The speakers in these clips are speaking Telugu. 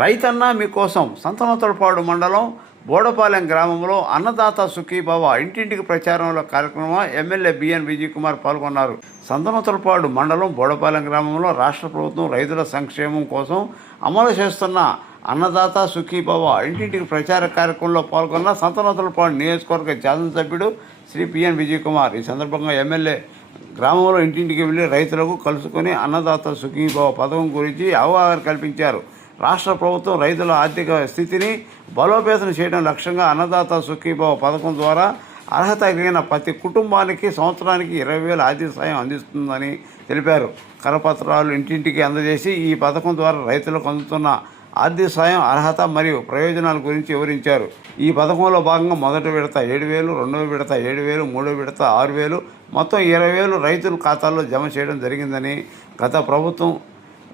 రైతన్న మీకోసం సంతనోతలపాడు మండలం బోడపాలెం గ్రామంలో అన్నదాత సుఖీభవ ఇంటింటికి ప్రచారంలో కార్యక్రమం ఎమ్మెల్యే బిఎన్ విజయ్ కుమార్ పాల్గొన్నారు. సంతనోతలపాడు మండలం బోడపాలెం గ్రామంలో రాష్ట్ర ప్రభుత్వం రైతుల సంక్షేమం కోసం అమలు చేస్తున్న అన్నదాత సుఖీభవ ఇంటింటికి ప్రచార కార్యక్రమంలో పాల్గొన్న సంతనోతలపాడు నియోజకవర్గ శాసనసభ్యుడు శ్రీ బిఎన్ విజయ్ కుమార్. ఈ సందర్భంగా ఎమ్మెల్యే గ్రామంలో ఇంటింటికి వెళ్లి రైతులకు కలుసుకొని అన్నదాత సుఖీభవ పథకం గురించి అవగాహన కల్పించారు. రాష్ట్ర ప్రభుత్వం రైతుల ఆర్థిక స్థితిని బలోపేతం చేయడం లక్ష్యంగా అన్నదాత సుఖీభవ పథకం ద్వారా అర్హత కలిగిన ప్రతి కుటుంబానికి సంవత్సరానికి 20,000 ఆర్థిక సాయం అందిస్తుందని తెలిపారు. కరపత్రాలు ఇంటింటికి అందజేసి ఈ పథకం ద్వారా రైతులకు అందుతున్న ఆర్థిక సాయం, అర్హత మరియు ప్రయోజనాల గురించి వివరించారు. ఈ పథకంలో భాగంగా మొదటి విడత 7,000, రెండవ విడత 7,000, మూడవ విడత 6,000, మొత్తం 20,000 రైతుల ఖాతాల్లో జమ చేయడం జరిగిందని, గత ప్రభుత్వం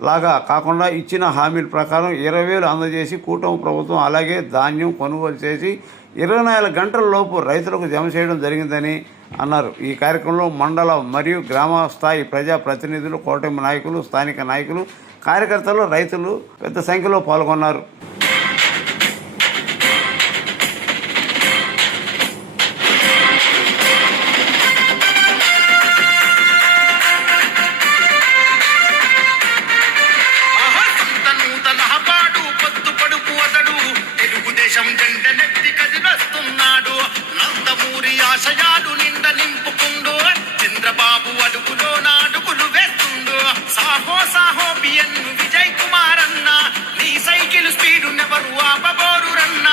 లాగా కాకుండా ఇచ్చిన హామీల ప్రకారం 20,000 అందజేసి కూటమి ప్రభుత్వం అలాగే ధాన్యం కొనుగోలు చేసి 24 గంటల లోపు రైతులకు జమ చేయడం జరిగిందని అన్నారు. ఈ కార్యక్రమంలో మండల మరియు గ్రామ స్థాయి ప్రజాప్రతినిధులు, కూటమి నాయకులు, స్థానిక నాయకులు, కార్యకర్తలు, రైతులు పెద్ద సంఖ్యలో పాల్గొన్నారు. జెండనెత్తి కదిలొస్తున్నాడు, నందమూరి ఆశయాలు నిండ నింపుకుండు, చంద్రబాబు అడుగులో నాడుగులు వేస్తుండు. సాహో సాహో బిఎన్ విజయ్ కుమార్ అన్న, నీ సైకిల్ స్పీడు నెవరు ఆపబోరు రన్న.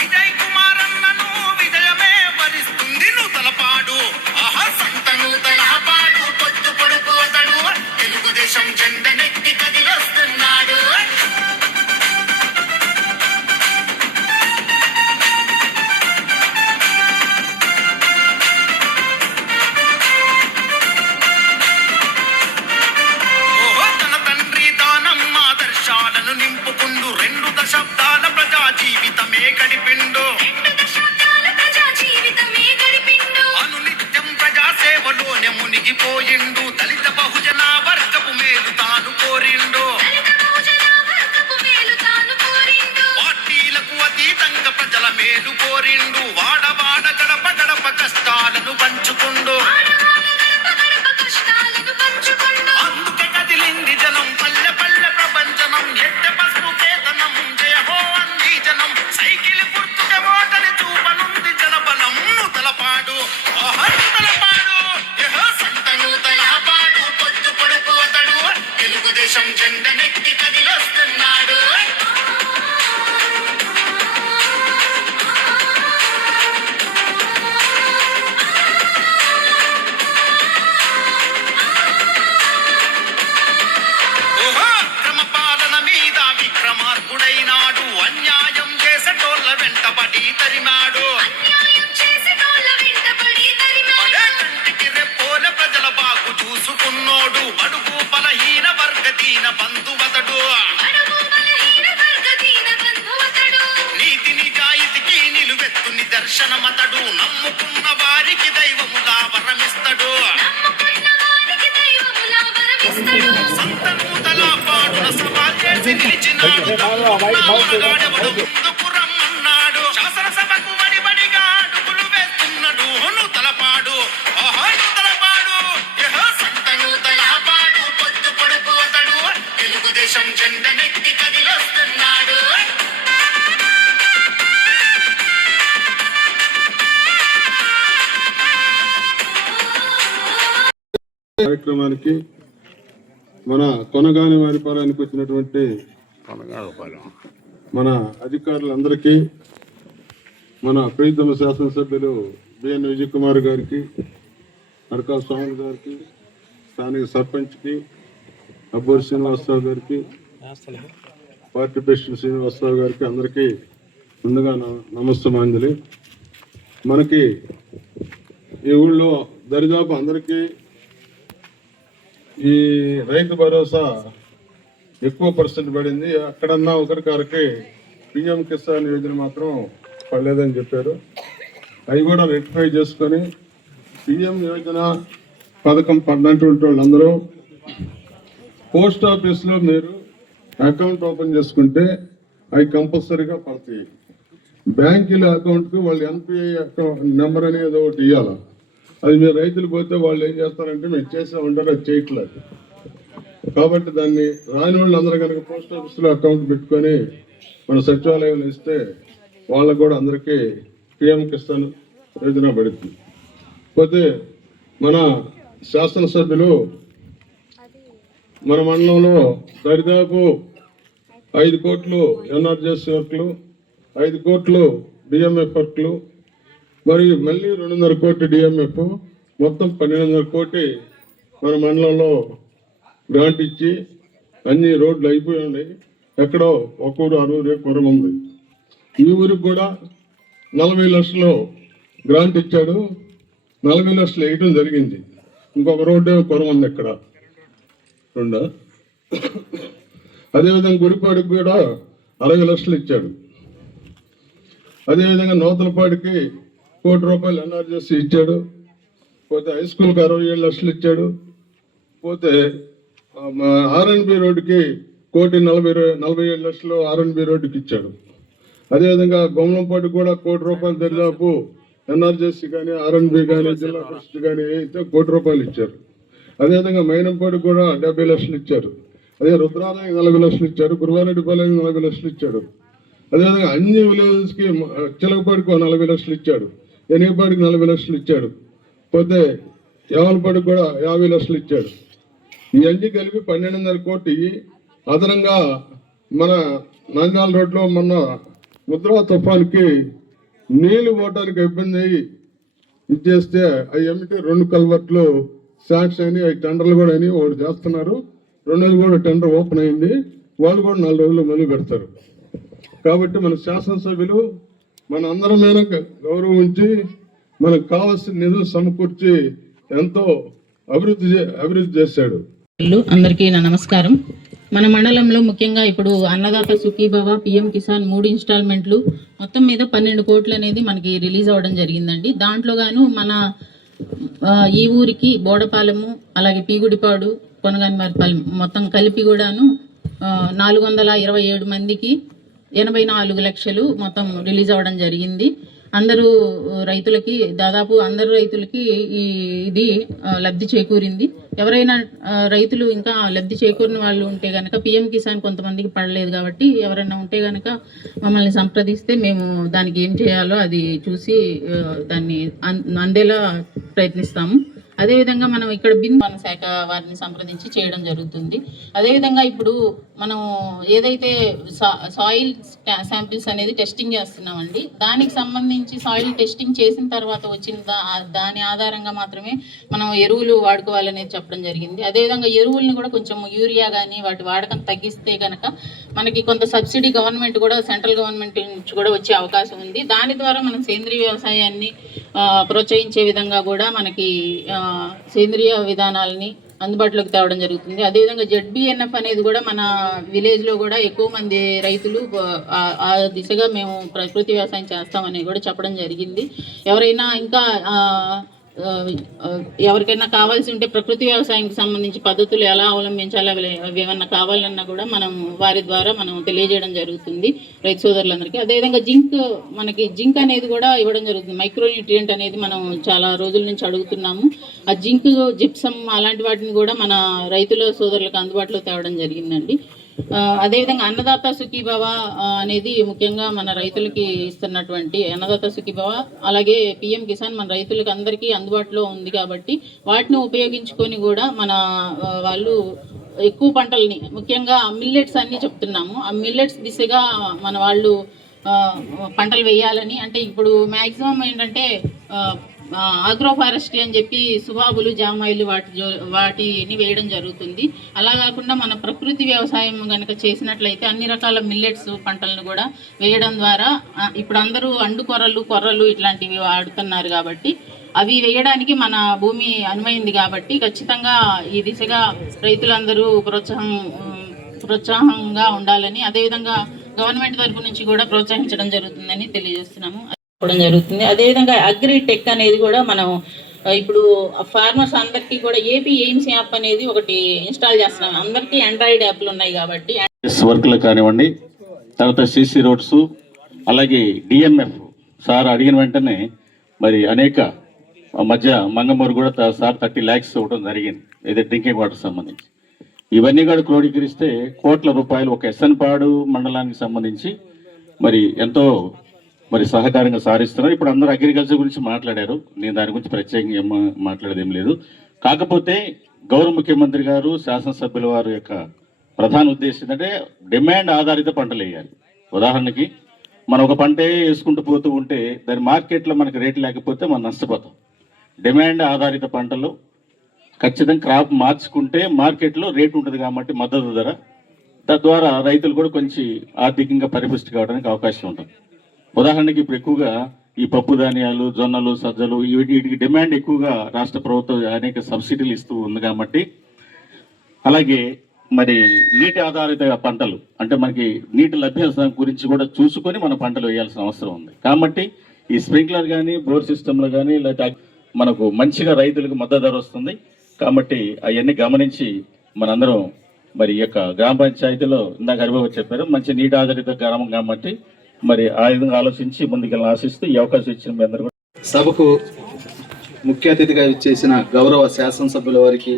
విజయ్ కుమార్ అన్నను విజయమే వరిస్తుంది నూతలపాడు. ఆహా సంత నూతలపాడు పొద్దు పొడుపు అతడు, తెలుగుదేశం జెండనెత్తి కదిలొస్తున్నాడు. నింపుకుండు 2 దశాబ్దాల ప్రజా జీవితమే గడిపిండు. అనునిత్యం ప్రజా సేవలోనే మునిగిపోయిండు. దళిత బహుజన వర్గపు మేలు తాను కోరిండు. పార్టీలకు అతీతంగా ప్రజల మేలు కోరిండు. వాడవాడ గడప గడప కష్టాలను పంచుకుండు. అందుకే కదిలింది జనం, పల్లె పల్లె ప్రపంచనం, ఎట్ట పసుపు కేతనం, జయ హో అంది జనం. సైకిల్ గుర్తుకే ఓటని చూపనుంది జనబలం. నూతలపాడు నూతలపాడు, సంత నూతలపాడు పొద్దు పొడుపు అతడు, తెలుగుదేశం జెండనెత్తి కదిలొస్తున్నాడు. విక్రమార్కుడైనాడు, అన్యాయం చేసేటోళ్ళ వెంటబడి తరిమాడు. కంటికి రెప్పోల ప్రజల బాగు చూసుకున్నోడు, అడుగు బలహీన వర్గ దీన బంధువతడు. నీతి నిజాయితీకి నిలువెత్తు నిదర్శనమతడు, నమ్ముకున్న వారికి దైవములా వరమిస్తడు. సంత నూతలపాడున సవాల్ చేసి నిలిచినాడు, ముందుకు రమ్మన్నాడు. శాసనసభకు వడివడిగా అడుగులు వేస్తున్నాడు. నూతలపాడు నూతలపాడు, సంత నూతలపాడు పొద్దు పొడుపు అతడు, తెలుగుదేశం జెండనెత్తి కదిలొస్తున్నాడు. కార్యక్రమానికి మన కొనగాని వారిపాలెనికి వచ్చినటువంటి మన అధికారులందరికీ, మన ప్రీతమ శాసనసభ్యులు బిఎన్ విజయ్ కుమార్ గారికి, అడకా స్వామి గారికి, స్థానిక సర్పంచ్కి అబ్బూరి శ్రీనివాసరావు గారికి, పార్టీ ప్రెసిడెంట్ శ్రీనివాసరావు గారికి అందరికీ ముందుగా నమస్తమాంజలి. మనకి ఈ ఊళ్ళో దరిదాపు అందరికీ ఈ రైతు భరోసా ఎక్కువ పర్సెంట్ పడింది. అక్కడన్నా ఒకరికారికి పిఎం కిసాన్ యోజన మాత్రం పడలేదని చెప్పారు. అవి కూడా రెక్టిఫై చేసుకొని పిఎం యోజన పథకం పడినటువంటి వాళ్ళందరూ పోస్ట్ ఆఫీస్లో మీరు అకౌంట్ ఓపెన్ చేసుకుంటే అవి కంపల్సరీగా పడతాయి. బ్యాంకుల అకౌంట్కి వాళ్ళు ఎన్పిఐ అకౌంట్ నెంబర్ అనేది ఒకటి ఇవ్వాలి. అది మీరు రైతులు పోతే వాళ్ళు ఏం చేస్తారంటే మేము చేసామంటారు, అది చేయట్లేదు. కాబట్టి దాన్ని రాని వాళ్ళు అందరూ కనుక పోస్ట్ ఆఫీస్లో అకౌంట్ పెట్టుకొని మన సచివాలయంలో ఇస్తే వాళ్ళకు కూడా అందరికీ పిఎం కిసాన్ యోజన పడుతుంది. పోతే మన శాసనసభ్యులు మన మండలంలో దరిదాపు 5 కోట్లు ఎన్ఆర్జీఎస్ వర్క్లు, 5 కోట్లు డిఎంఎఫ్ వర్క్లు, మరియు మళ్ళీ 2.5 కోట్లు డిఎంఎఫ్, మొత్తం 12.5 కోటి మన మండలంలో గ్రాంట్ ఇచ్చి అన్ని రోడ్లు అయిపోయి ఉన్నాయి. ఎక్కడో ఒక ఊరు 60 కొరం ఉంది. ఈ ఊరికి కూడా 40 లక్షలు గ్రాంట్ ఇచ్చాడు. 40 లక్షలు వేయటం జరిగింది. ఇంకొక రోడ్డు కొరం ఉంది ఎక్కడ రెండా. అదేవిధంగా గుడిపాడికి కూడా 60 లక్షలు ఇచ్చాడు. అదేవిధంగా నూతలపాడికి 1 కోటి రూపాయలు ఎన్ఆర్జీఎస్ ఇచ్చాడు. పోతే హై స్కూల్కి 67 లక్షలు ఇచ్చాడు. పోతే ఆర్ఎన్బి రోడ్డుకి 1,47 లక్షలు ఆర్ఎన్బి రోడ్డుకి ఇచ్చాడు. అదేవిధంగా గొమ్మలంపాటికి కూడా 1 కోటి రూపాయలు దరిదాపు ఎన్ఆర్జీఎస్ కానీ ఆర్ఎన్బి కానీ జిల్లా పరిషత్ కానీ అయితే 1 కోటి రూపాయలు ఇచ్చారు. అదేవిధంగా మైనంపాటికి కూడా 70 లక్షలు ఇచ్చారు. అదే రుద్రాలయానికి 40 లక్షలు ఇచ్చారు. గురువారెడ్డిపాలెంకి 40 లక్షలు ఇచ్చాడు. అదేవిధంగా అన్ని విలేజెస్కి చిలకపాడికి 40 లక్షలు ఇచ్చాడు. ఎనిగపాడికి 40 లక్షలు ఇచ్చాడు. పోతే యావలపాడికి కూడా 50 లక్షలు ఇచ్చాడు. ఇవన్నీ కలిపి 12.5 కోటి. అదనంగా మన నంద్యాల రోడ్లో మొన్న ముద్రా తుఫాన్కి నీళ్లు పోవటానికి ఇబ్బంది అయ్యి ఇచ్చేస్తే అవి ఏమిటి 2 కల్వర్ట్లు శాంక్షన్ అని, అవి టెండర్లు కూడా అని ఒకటి చేస్తున్నారు. 2 కూడా టెండర్ ఓపెన్ అయింది. వాళ్ళు కూడా 4 రోజులు మొదలు పెడతారు. కాబట్టి మన శాసనసభ్యులు మన అందరి మీద గౌరవించి మనకు కావాల్సిన నిధులు సమకూర్చి ఎంతో అభివృద్ధి చేశాడు. అందరికీ నా నమస్కారం. మన మండలంలో ముఖ్యంగా ఇప్పుడు అన్నదాత సుఖీభవ, పిఎం కిసాన్ 3 ఇన్స్టాల్మెంట్లు మొత్తం మీద 12 కోట్లు అనేది మనకి రిలీజ్ అవ్వడం జరిగిందండి. దాంట్లో గాను మన ఈ ఊరికి బోడపాలెము, అలాగే పీగుడిపాడు, కొనగానివారిపాలెం మొత్తం కలిపి కూడాను 427 మందికి 84 లక్షలు మొత్తం రిలీజ్ అవ్వడం జరిగింది. అందరూ రైతులకి, దాదాపు అందరు రైతులకి ఇది లబ్ధి చేకూరింది. ఎవరైనా రైతులు ఇంకా లబ్ధి చేకూరిన వాళ్ళు ఉంటే కనుక పిఎం కిసాన్ కొంతమందికి పడలేదు కాబట్టి ఎవరైనా ఉంటే కనుక మమ్మల్ని సంప్రదిస్తే మేము దానికి ఏం చేయాలో అది చూసి దాన్ని అందేలా ప్రయత్నిస్తాము. అదేవిధంగా మనం ఇక్కడ బిందు శాఖ వారిని సంప్రదించి చేయడం జరుగుతుంది. అదేవిధంగా ఇప్పుడు మనం ఏదైతే సాయిల్ శాంపిల్స్ అనేది టెస్టింగ్ చేస్తున్నామండి, దానికి సంబంధించి సాయిల్ టెస్టింగ్ చేసిన తర్వాత వచ్చిన దాని ఆధారంగా మాత్రమే మనం ఎరువులు వాడుకోవాలనేది చెప్పడం జరిగింది. అదేవిధంగా ఎరువులను కూడా కొంచెం యూరియా కానీ వాటి వాడకం తగ్గిస్తే కనుక మనకి కొంత సబ్సిడీ గవర్నమెంట్ కూడా, సెంట్రల్ గవర్నమెంట్ నుంచి కూడా వచ్చే అవకాశం ఉంది. దాని ద్వారా మనం సేంద్రీయ వ్యవసాయాన్ని ప్రోత్సహించే విధంగా కూడా మనకి సేంద్రియ విధానాలని అందుబాటులోకి తేవడం జరుగుతుంది. అదేవిధంగా ZBNF అనేది కూడా మన విలేజ్లో కూడా ఎక్కువ మంది రైతులు ఆ దిశగా మేము ప్రకృతి వ్యవసాయం చేస్తామని కూడా చెప్పడం జరిగింది. ఎవరైనా ఇంకా ఎవరికైనా కావాల్సి ఉంటే ప్రకృతి వ్యవసాయానికి సంబంధించి పద్ధతులు ఎలా అవలంబించాలి, అవి ఏమన్నా కావాలన్నా కూడా మనం వారి ద్వారా మనం తెలియజేయడం జరుగుతుంది రైతు సోదరులందరికీ. అదేవిధంగా మనకి జింక్ అనేది కూడా ఇవ్వడం జరుగుతుంది. మైక్రోన్యూట్రియంట్ అనేది మనం చాలా రోజుల నుంచి అడుగుతున్నాము. ఆ జింక్, జిప్సమ్ అలాంటి వాటిని కూడా మన రైతుల సోదరులకు అందుబాటులో తేవడం జరిగిందండి. అదేవిధంగా అన్నదాత సుఖీభవ అనేది ముఖ్యంగా మన రైతులకి ఇస్తున్నటువంటి అన్నదాత సుఖీభవ, అలాగే పిఎం కిసాన్ మన రైతులకి అందరికీ అందుబాటులో ఉంది కాబట్టి వాటిని ఉపయోగించుకొని కూడా మన వాళ్ళు ఎక్కువ పంటల్ని, ముఖ్యంగా మిల్లెట్స్ అన్ని చెప్తున్నాము. ఆ మిల్లెట్స్ దిశగా మన వాళ్ళు పంటలు వేయాలని, అంటే ఇప్పుడు మ్యాక్సిమం ఏంటంటే ఆగ్రో ఫారెస్ట్రీ అని చెప్పి సుబాబులు, జామాయిలు వాటిని వేయడం జరుగుతుంది. అలా కాకుండా మన ప్రకృతి వ్యవసాయం కనుక చేసినట్లయితే అన్ని రకాల మిల్లెట్స్ పంటలను కూడా వేయడం ద్వారా ఇప్పుడు అందరూ అండు కొర్రలు ఇట్లాంటివి వాడుతున్నారు కాబట్టి అవి వేయడానికి మన భూమి అనువైంది కాబట్టి ఖచ్చితంగా ఈ దిశగా రైతులందరూ ప్రోత్సాహంగా ఉండాలని, అదేవిధంగా గవర్నమెంట్ తరపు నుంచి కూడా ప్రోత్సహించడం జరుగుతుందని తెలియజేస్తున్నాము జరుగుతుంది. అదేవిధంగా అగ్రిటెక్ అనేది కూడా మనం ఇప్పుడు ఫార్మర్స్ అందరికీ కూడా ఏపీ ఎయిమ్స్ యాప్ అనేది ఒకటి ఇన్స్టాల్ చేస్తున్నాం. అందరికీ ఆండ్రాయిడ్ యాప్లు ఉన్నాయి కాబట్టి వర్క్లు కానివ్వండి, తర్వాత సిసి రోడ్స్, అలాగే డిఎంఎఫ్ సార్ అడిగిన వెంటనే మరి అనేక మధ్య మంగమూరు కూడా సార్ 30 lakhs ఇవ్వడం జరిగింది, ఇది డ్రింకింగ్ వాటర్ సంబంధించి. ఇవన్నీ కూడా క్రోడీకరిస్తే కోట్ల రూపాయలు ఒక ఎస్ఎన్పాడు మండలానికి సంబంధించి మరి ఎంతో మరి సహకారంగా సారిస్తున్నారు. ఇప్పుడు అందరూ అగ్రికల్చర్ గురించి మాట్లాడారు, నేను దాని గురించి ప్రత్యేకంగా మాట్లాడేది ఏం లేదు. కాకపోతే గౌరవ ముఖ్యమంత్రి గారు, శాసనసభ్యుల వారి యొక్క ప్రధాన ఉద్దేశం ఏంటంటే డిమాండ్ ఆధారిత పంటలు వేయాలి. ఉదాహరణకి మనం ఒక పంటే వేసుకుంటూ పోతూ ఉంటే దాని మార్కెట్లో మనకి రేటు లేకపోతే మనం నష్టపోతాం. డిమాండ్ ఆధారిత పంటలు ఖచ్చితంగా క్రాప్ మార్చుకుంటే మార్కెట్లో రేటు ఉంటుంది కాబట్టి మద్దతు ధర, తద్వారా రైతులు కూడా కొంచెం ఆర్థికంగా పరిపుష్టి కావడానికి అవకాశం ఉంటుంది. ఉదాహరణకి ఇప్పుడు ఎక్కువగా ఈ పప్పు ధాన్యాలు, జొన్నలు, సజ్జలు వీటికి డిమాండ్ ఎక్కువగా రాష్ట్ర ప్రభుత్వం అనేక సబ్సిడీలు ఇస్తూ ఉంది కాబట్టి, అలాగే మరి నీటి ఆధారిత పంటలు అంటే మనకి నీటి లభ్యత గురించి కూడా చూసుకొని మన పంటలు వేయాల్సిన అవసరం ఉంది. కాబట్టి ఈ స్ప్రింక్లర్ కానీ, బోర్ సిస్టంలు కానీ లేకపోతే మనకు మంచిగా రైతులకు మద్దతు ధర వస్తుంది. కాబట్టి అవన్నీ గమనించి మనందరం మరి ఈ యొక్క గ్రామ పంచాయతీలో ఇందాక హరిబాబు చెప్పారు, మంచి నీటి ఆధారిత గ్రామం కాబట్టి మరి ఆ విధంగా ఆలోచించి ముందుకెళ్ళి ఆశిస్తూ ఈ అవకాశం ఇచ్చిన మీ అందరూ కూడా. సభకు ముఖ్య అతిథిగా ఇచ్చేసిన గౌరవ శాసనసభ్యుల వారికి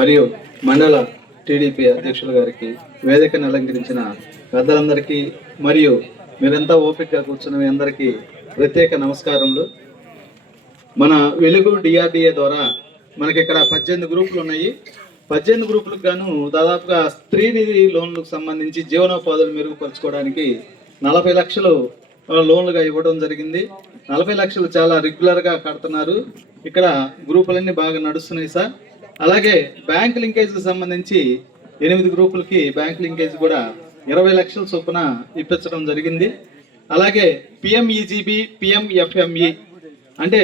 మరియు మండల టీడీపీ అధ్యక్షుల గారికి, వేదికను అలంకరించిన పెద్దలందరికీ మరియు మీరంతా ఓపికగా కూర్చున్న మీ అందరికీ ప్రత్యేక నమస్కారములు. మన వెలుగు డిఆర్డిఏ ద్వారా మనకి ఇక్కడ 18 గ్రూపులు ఉన్నాయి. 18 గ్రూపులకు గాను దాదాపుగా స్త్రీ నిధి లోన్లకు సంబంధించి జీవనోపాధులు మెరుగుపరచుకోవడానికి 40 లక్షలు లోన్లుగా ఇవ్వడం జరిగింది. 40 లక్షలు చాలా రెగ్యులర్గా కడుతున్నారు. ఇక్కడ గ్రూపులన్నీ బాగా నడుస్తున్నాయి సార్. అలాగే బ్యాంక్ లింకేజ్కి సంబంధించి 8 గ్రూపులకి బ్యాంక్ లింకేజ్ కూడా 20 లక్షల చొప్పున ఇప్పించడం జరిగింది. అలాగే పిఎంఈజీబీ, పిఎంఎఫ్ఎంఈ అంటే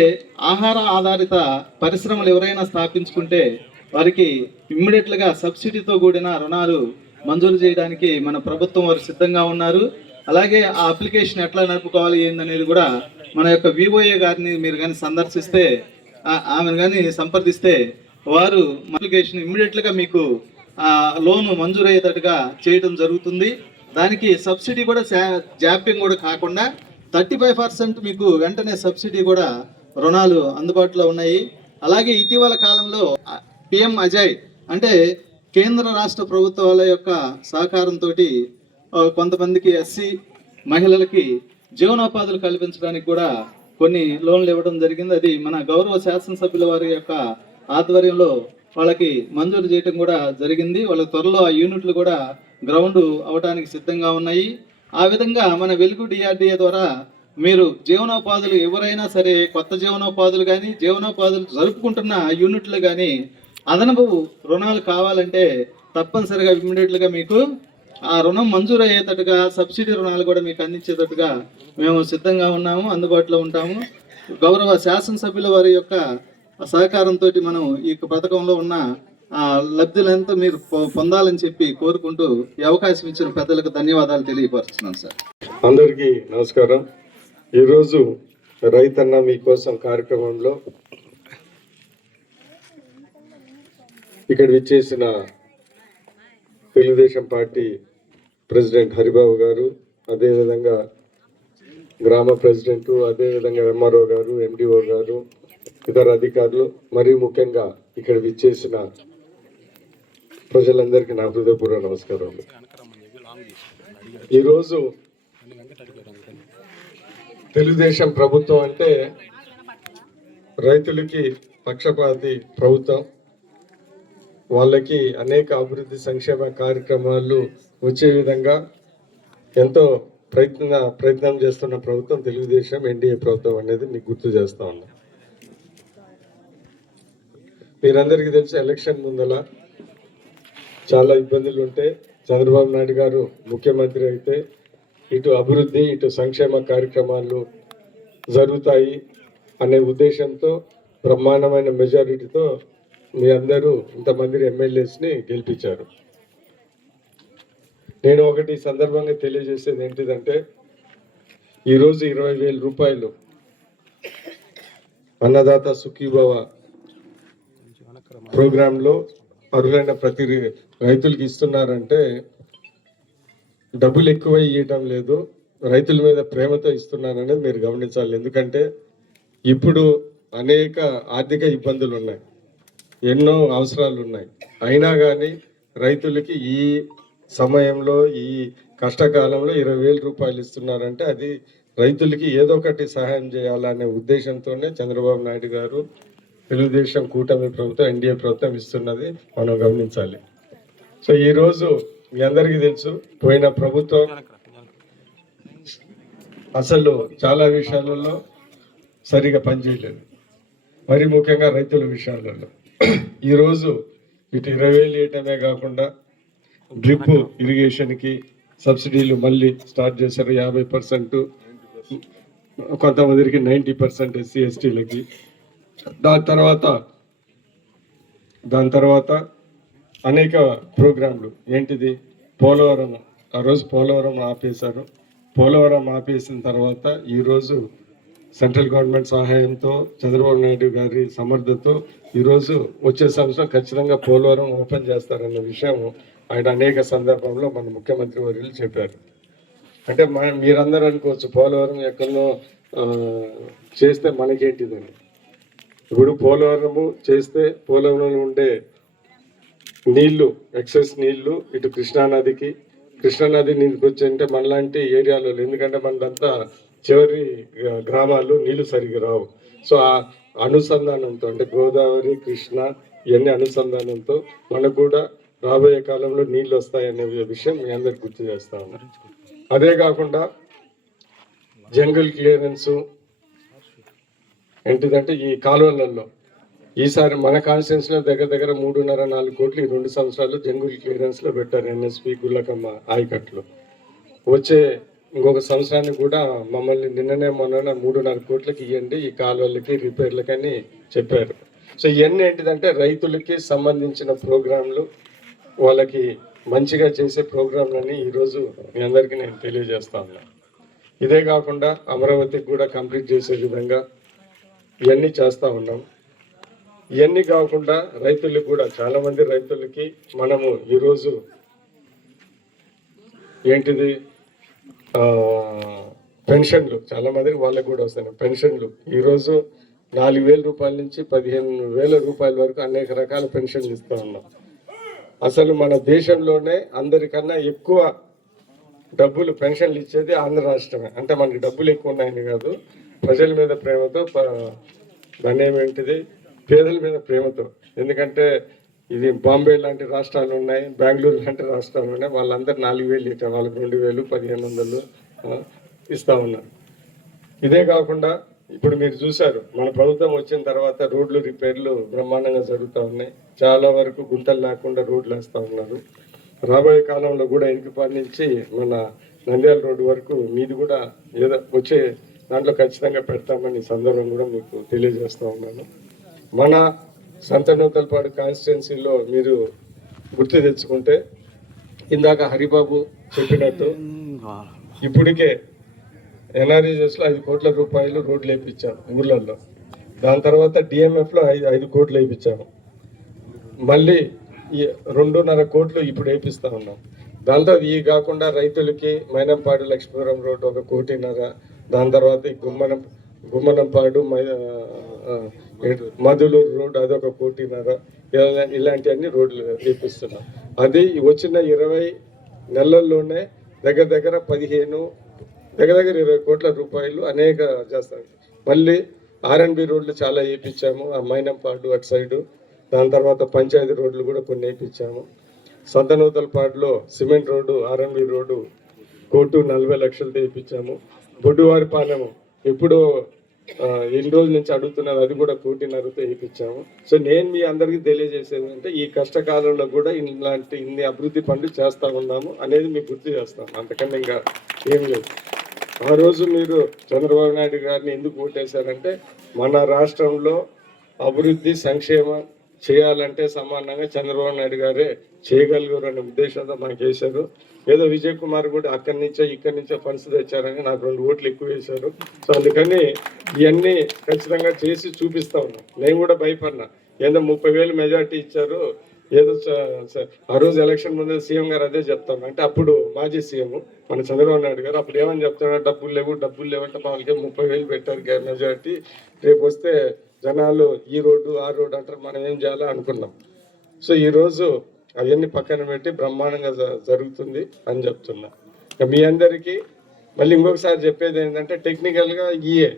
ఆహార ఆధారిత పరిశ్రమలు ఎవరైనా స్థాపించుకుంటే వారికి ఇమ్మీడియట్లుగా సబ్సిడీతో కూడిన రుణాలు మంజూరు చేయడానికి మన ప్రభుత్వం వారు సిద్ధంగా ఉన్నారు. అలాగే ఆ అప్లికేషన్ ఎట్లా నడుపుకోవాలి ఏందనేది కూడా మన యొక్క వివోఏ గారిని మీరు కానీ సందర్శిస్తే, ఆమెను కానీ సంప్రదిస్తే వారు అప్లికేషన్ ఇమ్మీడియట్లుగా మీకు లోను మంజూరయ్యేటట్టుగా చేయడం జరుగుతుంది. దానికి సబ్సిడీ కూడా జాప్యం కూడా కాకుండా 35% మీకు వెంటనే సబ్సిడీ కూడా రుణాలు అందుబాటులో ఉన్నాయి. అలాగే ఇటీవల కాలంలో పిఎం అజయ్ అంటే కేంద్ర రాష్ట్ర ప్రభుత్వాల యొక్క సహకారంతో కొంతమందికి ఎస్సీ మహిళలకి జీవనోపాధులు కల్పించడానికి కూడా కొన్ని లోన్లు ఇవ్వడం జరిగింది. అది మన గౌరవ శాసనసభ్యుల వారి యొక్క ఆధ్వర్యంలో వాళ్ళకి మంజూరు చేయడం కూడా జరిగింది. వాళ్ళ త్వరలో ఆ యూనిట్లు కూడా గ్రౌండ్ అవడానికి సిద్ధంగా ఉన్నాయి. ఆ విధంగా మన వెలుగు డిఆర్డిఏ ద్వారా మీరు జీవనోపాధులు ఎవరైనా సరే, కొత్త జీవనోపాధులు కానీ జీవనోపాధులు జరుపుకుంటున్న యూనిట్లు కానీ అదనపు రుణాలు కావాలంటే తప్పనిసరిగా ఇమ్మీడియట్లుగా మీకు ఆ రుణం మంజూరు అయ్యేటట్టుగా సబ్సిడీ రుణాలు కూడా మీకు అందించేటట్టుగా మేము సిద్ధంగా ఉన్నాము, అందుబాటులో ఉంటాము. గౌరవ శాసనసభ్యుల వారి యొక్క సహకారంతో మనం ఈ పథకంలో ఉన్న లబ్ధులంతా మీరు పొందాలని చెప్పి కోరుకుంటూ ఈ అవకాశం ఇచ్చిన పెద్దలకు ధన్యవాదాలు తెలియపరుస్తున్నాను సార్. అందరికీ నమస్కారం. ఈరోజు రైతన్న మీకోసం కార్యక్రమంలో ఇక్కడ విచ్చేసిన తెలుగుదేశం పార్టీ ప్రెసిడెంట్ హరిబాబు గారు, అదేవిధంగా గ్రామ ప్రెసిడెంట్, అదేవిధంగా ఎంఆర్ఓ గారు, ఎండిఓ గారు, ఇతర అధికారులు, మరియు ముఖ్యంగా ఇక్కడ విచ్చేసిన ప్రజలందరికీ నా హృదయపూర్వక నమస్కారం. ఈరోజు తెలుగుదేశం ప్రభుత్వం అంటే రైతులకి పక్షపాతి ప్రభుత్వం. వాళ్ళకి అనేక అభివృద్ధి సంక్షేమ కార్యక్రమాలు వచ్చే విధంగా ఎంతో ప్రయత్నం చేస్తున్న ప్రభుత్వం తెలుగుదేశం ఎన్డీఏ ప్రభుత్వం అనేది మీకు గుర్తు చేస్తా ఉన్నా. మీరందరికీ తెలిసి ఎలక్షన్ ముందల చాలా ఇబ్బందులు ఉంటే చంద్రబాబు నాయుడు గారు ముఖ్యమంత్రి అయితే ఇటు అభివృద్ధి ఇటు సంక్షేమ కార్యక్రమాలు జరుగుతాయి అనే ఉద్దేశంతో బ్రహ్మాండమైన మెజారిటీతో మీ అందరూ ఇంతమంది ఎమ్మెల్యేస్ని గెలిపించారు. నేను ఒకటి సందర్భంగా తెలియజేసేది ఏంటిదంటే, ఈరోజు 20,000 రూపాయలు అన్నదాత సుఖీభవ ప్రోగ్రాంలో అర్హులైన ప్రతి రైతులకి ఇస్తున్నారంటే డబ్బులు ఎక్కువ ఇవ్వటం లేదు, రైతుల మీద ప్రేమతో ఇస్తున్నారనేది మీరు గమనించాలి. ఎందుకంటే ఇప్పుడు అనేక ఆర్థిక ఇబ్బందులు ఉన్నాయి, ఎన్నో అవసరాలు ఉన్నాయి. అయినా కానీ రైతులకి ఈ సమయంలో ఈ కష్టకాలంలో 20,000 రూపాయలు ఇస్తున్నారంటే అది రైతులకి ఏదో ఒకటి సహాయం చేయాలనే ఉద్దేశంతోనే చంద్రబాబు నాయుడు గారు, తెలుగుదేశం కూటమి ప్రభుత్వం, ఎన్డీఏ ప్రభుత్వం ఇస్తున్నది మనం గమనించాలి. సో ఈరోజు మీ అందరికీ తెలుసు, పోయిన ప్రభుత్వం అసలు చాలా విషయాలలో సరిగా పనిచేయలేదు, మరి ముఖ్యంగా రైతుల విషయాలలో. ఈరోజు ఇటు 20,000 ఇవ్వటమే కాకుండా డ్రిప్ ఇరిగేషన్కి సబ్సిడీలు మళ్ళీ స్టార్ట్ చేశారు. 50%, కొంతమందికి 90% ఎస్సీ ఎస్టీలకి. దాని తర్వాత అనేక ప్రోగ్రాంలు. ఏంటిది? పోలవరం. ఆ రోజు పోలవరం ఆపేశారు. పోలవరం ఆపేసిన తర్వాత ఈరోజు సెంట్రల్ గవర్నమెంట్ సహాయంతో, చంద్రబాబు నాయుడు గారి సమర్థతో ఈరోజు వచ్చే సంవత్సరం ఖచ్చితంగా పోలవరం ఓపెన్ చేస్తారన్న విషయం ఆయన అనేక సందర్భంలో మన ముఖ్యమంత్రి వర్యులు చెప్పారు. అంటే మీరందరూ అనుకోవచ్చు పోలవరం ఎక్కడో చేస్తే మనకేంటిదని. ఇప్పుడు పోలవరము చేస్తే పోలవరంలో ఉండే నీళ్లు, ఎక్సెస్ నీళ్లు ఇటు కృష్ణానదికి, కృష్ణానది నీళ్ళకి వచ్చి మనలాంటి ఏరియాలో, ఎందుకంటే మనదంతా చివరి గ్రామాలు, నీళ్లు సరిగ్గా రావు. సో ఆ అనుసంధానంతో, అంటే గోదావరి, కృష్ణ ఇవన్నీ అనుసంధానంతో మనకు కూడా రాబోయే కాలంలో నీళ్లు వస్తాయనే విషయం మీ అందరికి గుర్తు చేస్తా ఉన్నారు. అదే కాకుండా జంగల్ క్లియరెన్స్ ఏంటిదంటే ఈ కాలువలలో ఈసారి మన కాన్స్టిట్యూన్సీలో దగ్గర 3.5-4 కోట్లు ఈ 2 సంవత్సరాలు జంగల్ క్లియరెన్స్లో పెట్టారు. ఎన్ఎస్పి గుల్లకమ్మ ఆయకట్లు. వచ్చే ఇంకొక సంవత్సరానికి కూడా మమ్మల్ని నిన్ననే మొన్న 3.5 కోట్లకి ఇవ్వండి ఈ కాలువలకి, రిపేర్లకని చెప్పారు. సో ఇవన్నీ ఏంటిదంటే రైతులకి సంబంధించిన ప్రోగ్రాంలు, వాళ్ళకి మంచిగా చేసే ప్రోగ్రాంలని ఈరోజు మీ అందరికీ నేను తెలియజేస్తా ఉన్నా. ఇదే కాకుండా అమరావతికి కూడా కంప్లీట్ చేసే విధంగా ఇవన్నీ చేస్తూ ఉన్నాం. ఇవన్నీ కాకుండా రైతులకు కూడా, చాలామంది రైతులకి మనము ఈరోజు ఏంటిది పెన్షన్లు, చాలామందికి వాళ్ళకు కూడా వస్తాయి పెన్షన్లు. ఈరోజు 4,000 రూపాయల నుంచి 15,000 రూపాయల వరకు అనేక రకాల పెన్షన్లు ఇస్తూ ఉన్నాం. అసలు మన దేశంలోనే అందరికన్నా ఎక్కువ డబ్బులు పెన్షన్లు ఇచ్చేది ఆంధ్ర రాష్ట్రమే. అంటే మనకి డబ్బులు ఎక్కువ ఉన్నాయని కాదు, ప్రజల మీద ప్రేమతో, దాన్ని ఏమేంటిది పేదల మీద ప్రేమతో. ఎందుకంటే ఇది బాంబే లాంటి రాష్ట్రాలు ఉన్నాయి, బెంగళూరు లాంటి రాష్ట్రాలు ఉన్నాయి, వాళ్ళందరూ 4,000 ఇచ్చారు, వాళ్ళకి 2,000, 1,500 ఇస్తూ ఉన్నారు. ఇదే కాకుండా ఇప్పుడు మీరు చూశారు, మన ప్రభుత్వం వచ్చిన తర్వాత రోడ్లు రిపేర్లు బ్రహ్మాండంగా జరుగుతూ ఉన్నాయి. చాలా వరకు గుంతలు లేకుండా రోడ్లు వేస్తూ ఉన్నారు. రాబోయే కాలంలో కూడా ఎనికిపాటి నుంచి మన నంద్యాల రోడ్డు వరకు మీది కూడా ఏదో వచ్చే దాంట్లో ఖచ్చితంగా పెడతామని సందర్భం కూడా మీకు తెలియజేస్తూ ఉన్నాను. మన సంతనూతలపాడు కాన్స్టిట్యున్సీలో మీరు గుర్తు తెచ్చుకుంటే, ఇందాక హరిబాబు చెప్పినట్టు ఇప్పటికే ఎన్ఆర్ఈజెస్లో 5 కోట్ల రూపాయలు రోడ్లు వేయించాము ఊర్లలో. దాని తర్వాత డిఎంఎఫ్లో 5 కోట్లు వేయించాము. మళ్ళీ 2.5 కోట్లు ఇప్పుడు వేపిస్తూ ఉన్నాం. దాంతో ఇవి కాకుండా రైతులకి మైనంపాడు లక్ష్మీపురం రోడ్డు 1.5 కోటి. దాని తర్వాత గుమ్మనంపాడు మధులూరు రోడ్డు అదొక 1.5 కోటి. ఇలాంటివన్నీ రోడ్లు వేపిస్తున్నాం. అది వచ్చిన 20 నెలల్లోనే దగ్గర 20 కోట్ల రూపాయలు అనేక చేస్తాం. మళ్ళీ ఆర్ఎన్బి రోడ్లు చాలా వేయించాము, ఆ మైనంపాడు అటు సైడు. దాని తర్వాత పంచాయతీ రోడ్లు కూడా కొన్ని వేయించాము. సంతనూతలపాడులో సిమెంట్ రోడ్డు, ఆర్ఎన్బి రోడ్డు 1,40 లక్షలతో వేయించాము. బొడ్డువారిపాలెం ఇప్పుడు ఎన్ని రోజుల నుంచి అడుగుతున్నారు, అది కూడా 1.5 వేయించాము. సో నేను మీ అందరికీ తెలియజేసేది అంటే ఈ కష్టకాలంలో కూడా ఇన్ని అభివృద్ధి పనులు చేస్తూ ఉన్నాము అనేది మీకు గుర్తు చేస్తాము. అంతకన్నా ఇంకా ఏం లేదు. ఆ రోజు మీరు చంద్రబాబు నాయుడు గారిని ఎందుకు ఓటేశారంటే మన రాష్ట్రంలో అభివృద్ధి సంక్షేమం చేయాలంటే సమానంగా చంద్రబాబు నాయుడు గారే చేయగలిగారు అనే ఉద్దేశంతో మనకు వేశారు. ఏదో విజయ్ కుమార్ కూడా అక్కడి నుంచో ఇక్కడి నుంచో ఫండ్స్ తెచ్చారని నాకు 2 ఓట్లు ఎక్కువ వేశారు. సో అందుకని ఇవన్నీ ఖచ్చితంగా చేసి చూపిస్తా ఉన్నాం. నేను కూడా భయపడినా, ఏదో 30,000 మెజార్టీ ఇచ్చారు, ఏదో ఆ రోజు ఎలక్షన్ ముందు సీఎం గారు అదే చెప్తాను అంటే అప్పుడు మాజీ సీఎం మన చంద్రబాబు నాయుడు గారు అప్పుడు ఏమని చెప్తున్నారు, డబ్బులు లేవంటే వాళ్ళకి 30,000 పెట్టారు మెజార్టీ, రేపు వస్తే జనాలు ఈ రోడ్డు ఆ రోడ్డు అంటారు, మనం ఏం చేయాలో అనుకున్నాం. సో ఈరోజు అవన్నీ పక్కన పెట్టి బ్రహ్మాండంగా జరుగుతుంది అని చెప్తున్నా. మీ అందరికీ మళ్ళీ ఇంకొకసారి చెప్పేది ఏంటంటే టెక్నికల్గా ఈఏ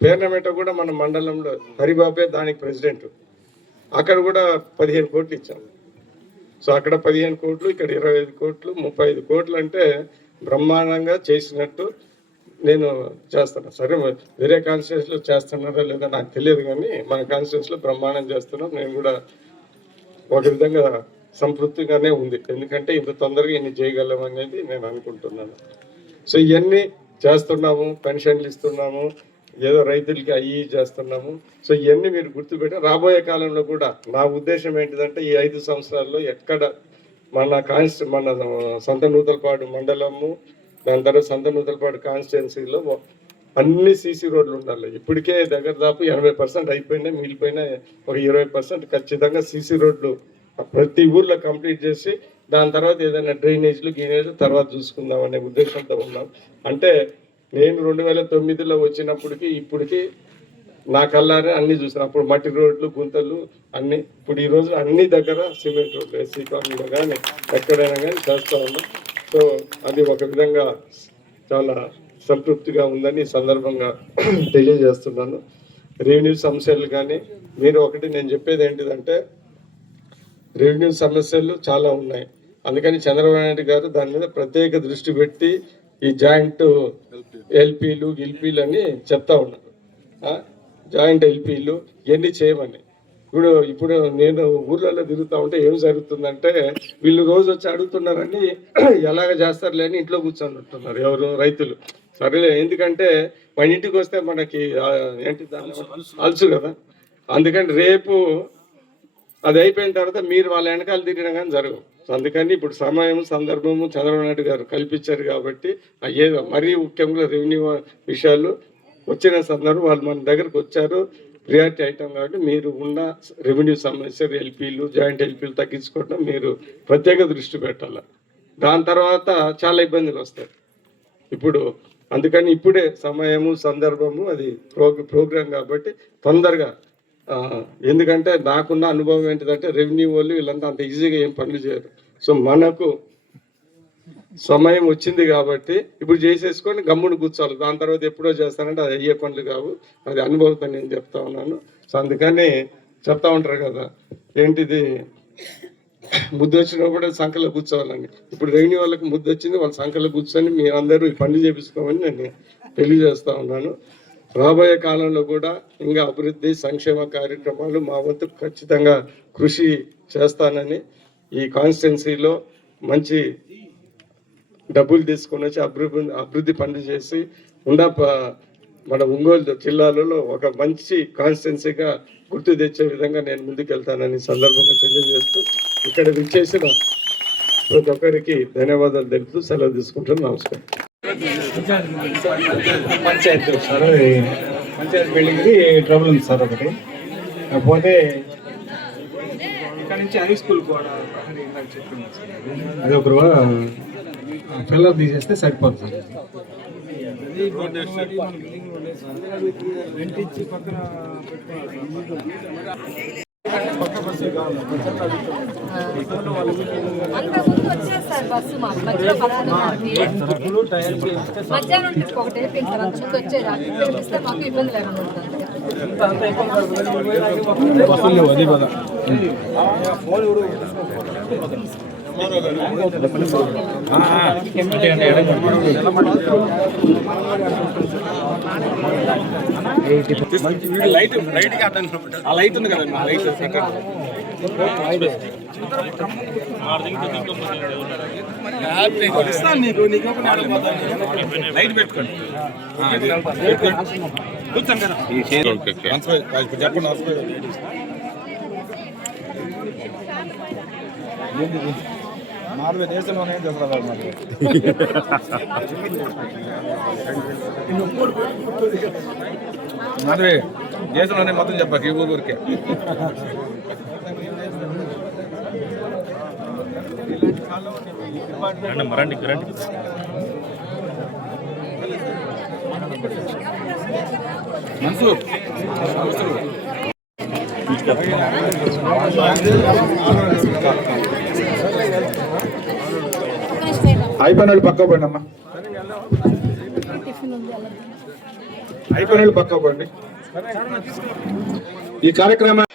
పేర్నమెట కూడా మన మండలంలో హరిబాబే దానికి ప్రెసిడెంట్, అక్కడ కూడా 15 కోట్లు ఇచ్చాము. సో అక్కడ 15 కోట్లు, ఇక్కడ 25 కోట్లు, 35 కోట్లు అంటే బ్రహ్మాండంగా చేసినట్టు నేను చేస్తాను. సరే వేరే కాన్స్టిట్యూన్సీలో చేస్తున్నారో లేదో నాకు తెలియదు, కానీ మన కాన్స్టిట్యూన్సీలో బ్రహ్మాండం చేస్తున్నాం. నేను కూడా ఒక విధంగా సంతృప్తిగానే ఉంది, ఎందుకంటే ఇంత తొందరగా ఇన్ని చేయగలం అనేది నేను అనుకుంటున్నాను. సో ఇవన్నీ చేస్తున్నాము, పెన్షన్లు ఇస్తున్నాము, ఏదో రైతులకి అయ్యి చేస్తున్నాము. సో ఇవన్నీ మీరు గుర్తుపెట్టి రాబోయే కాలంలో కూడా నా ఉద్దేశం ఏంటిదంటే ఈ 5 సంవత్సరాల్లో ఎక్కడ మన సంత నూతలపాడు మండలము, దాని తర్వాత సంత నూతలపాడు కాన్స్టిట్యున్సీలో అన్ని సీసీ రోడ్లు ఉండాలి. ఇప్పటికే దగ్గర దాపు 80% అయిపోయినాయి, మిగిలిపోయినా ఒక 20% ఖచ్చితంగా సీసీ రోడ్లు ప్రతి ఊర్లో కంప్లీట్ చేసి దాని తర్వాత ఏదైనా డ్రైనేజ్లు తర్వాత చూసుకుందాం అనే ఉద్దేశంతో ఉన్నాం. అంటే నేను 2009లో వచ్చినప్పటికి ఇప్పటికి నా కళ్ళారే అన్ని చూసాను. అప్పుడు మట్టి రోడ్లు, గుంతలు అన్ని. ఇప్పుడు ఈ రోజు అన్ని దగ్గర సిమెంట్ రోడ్లు, ఎస్సీ కాలనీలో కానీ ఎక్కడైనా కానీ చేస్తూ ఉన్నాం. సో అది ఒక విధంగా చాలా సంతృప్తిగా ఉందని ఈ సందర్భంగా తెలియజేస్తున్నాను. రెవెన్యూ సమస్యలు కానీ మీరు ఒకటి నేను చెప్పేది ఏంటిదంటే రెవెన్యూ సమస్యలు చాలా ఉన్నాయి. అందుకని చంద్రబాబు నాయుడు గారు దాని మీద ప్రత్యేక దృష్టి పెట్టి ఈ జాయింట్ ఎల్పీలు గిల్పీలు అని చెప్తా ఉన్నారు. జాయింట్ ఎల్పీలు ఇవన్నీ చేయమని. ఇప్పుడు నేను ఊర్లలో తిరుగుతూ ఉంటే ఏం జరుగుతుందంటే వీళ్ళు రోజు వచ్చి అడుగుతున్నారని ఎలాగ చేస్తారులే అని ఇంట్లో కూర్చొని ఉంటున్నారు ఎవరు రైతులు. సరేలే, ఎందుకంటే మన ఇంటికి వస్తే మనకి ఏంటి అలుసు కదా. అందుకని రేపు అది అయిపోయిన తర్వాత మీరు వాళ్ళ వెనకాల తిరిగినా కానీ జరగవు. అందుకని ఇప్పుడు సమయం సందర్భము చంద్రబాబు నాయుడు గారు కల్పించారు కాబట్టి ఏదో మరీ ముఖ్యంగా రెవెన్యూ విషయాలు వచ్చిన సందర్భం వాళ్ళు మన దగ్గరకు వచ్చారు, ప్రియారిటీ ఐటమ్ కాబట్టి మీరు ఉన్న రెవెన్యూ సమస్యలు ఎల్పీలు జాయింట్ ఎల్పీలు తగ్గించుకోవడం మీరు ప్రత్యేక దృష్టి పెట్టాలి. దాని తర్వాత చాలా ఇబ్బందులు వస్తాయి. ఇప్పుడు అందుకని ఇప్పుడే సమయము సందర్భము అది ప్రోగ్రామ్ కాబట్టి తొందరగా, ఎందుకంటే నాకున్న అనుభవం ఏంటిదంటే రెవెన్యూ వాళ్ళు వీళ్ళంతా అంత ఈజీగా ఏం పనులు చేయరు. సో మనకు సమయం వచ్చింది కాబట్టి ఇప్పుడు చేసేసుకొని గమ్మును కూర్చోవాలి. దాని తర్వాత ఎప్పుడో చేస్తానంటే అది అయ్యే పనులు కావు. అది అనుభవంతో నేను చెప్తా ఉన్నాను. సో అందుకని చెప్తా ఉంటారు కదా ఏంటిది ముద్దు వచ్చినప్పుడు సంఖలో కూర్చోవాలని. ఇప్పుడు రెవెన్యూ వాళ్ళకి ముద్దు వచ్చింది, వాళ్ళ సంఖలో కూర్చొని మీ అందరూ ఈ పనులు చేపించుకోమని నేను తెలియజేస్తా ఉన్నాను. రాబోయే కాలంలో కూడా ఇంకా అభివృద్ధి సంక్షేమ కార్యక్రమాలు మా వంతు ఖచ్చితంగా కృషి చేస్తానని, ఈ కాన్స్టిట్యున్సీలో మంచి డబ్బులు తీసుకొని వచ్చి అభివృద్ధి పనులు చేసి మన ఒంగోలు జిల్లాలలో ఒక మంచి కాన్స్టిట్యున్సీగా గుర్తు తెచ్చే విధంగా నేను ముందుకెళ్తానని సందర్భంగా తెలియజేస్తూ ఇక్కడ విచ్చేసిన ప్రతి ఒక్కరికి ధన్యవాదాలు తెలుపుతూ సెలవు తీసుకుంటాను. నమస్కారం. పంచాయతీ సార్, పంచాయతీ బిల్డింగ్ది ట్రబుల్ ఉంది సార్ ఒకటి. కాకపోతే ఇక్కడ నుంచి హై స్కూల్ కూడా చెప్పింది సార్, అది ఒక పిల్లలు తీసేస్తే సరిపోతుంది సార్. వెంటించి పక్కన వచ్చేస్తారు బస్సు మాకు మధ్యలో మధ్యాహ్నం ట్రిప్ ఒకటి వేయించారు, అంతకుముందు వచ్చేది ఇస్తే మాకు ఇబ్బంది లేకుండా ఉంటుంది. లైట్ ఆ లైట్ ఉంది కదా, లైట్ లైట్ పెట్టుకోండి కూర్చోండి కదా. ఇప్పుడు చెప్పండి. మాధవ దేశంలోనే చేస్తారు మాధవే దేశంలోనే మొత్తం చెప్పాక ఈ ఊరికే అయిపోయిన పక్క పండి అమ్మా, అయిపోయిన పక్క పండి. ఈ కార్యక్రమం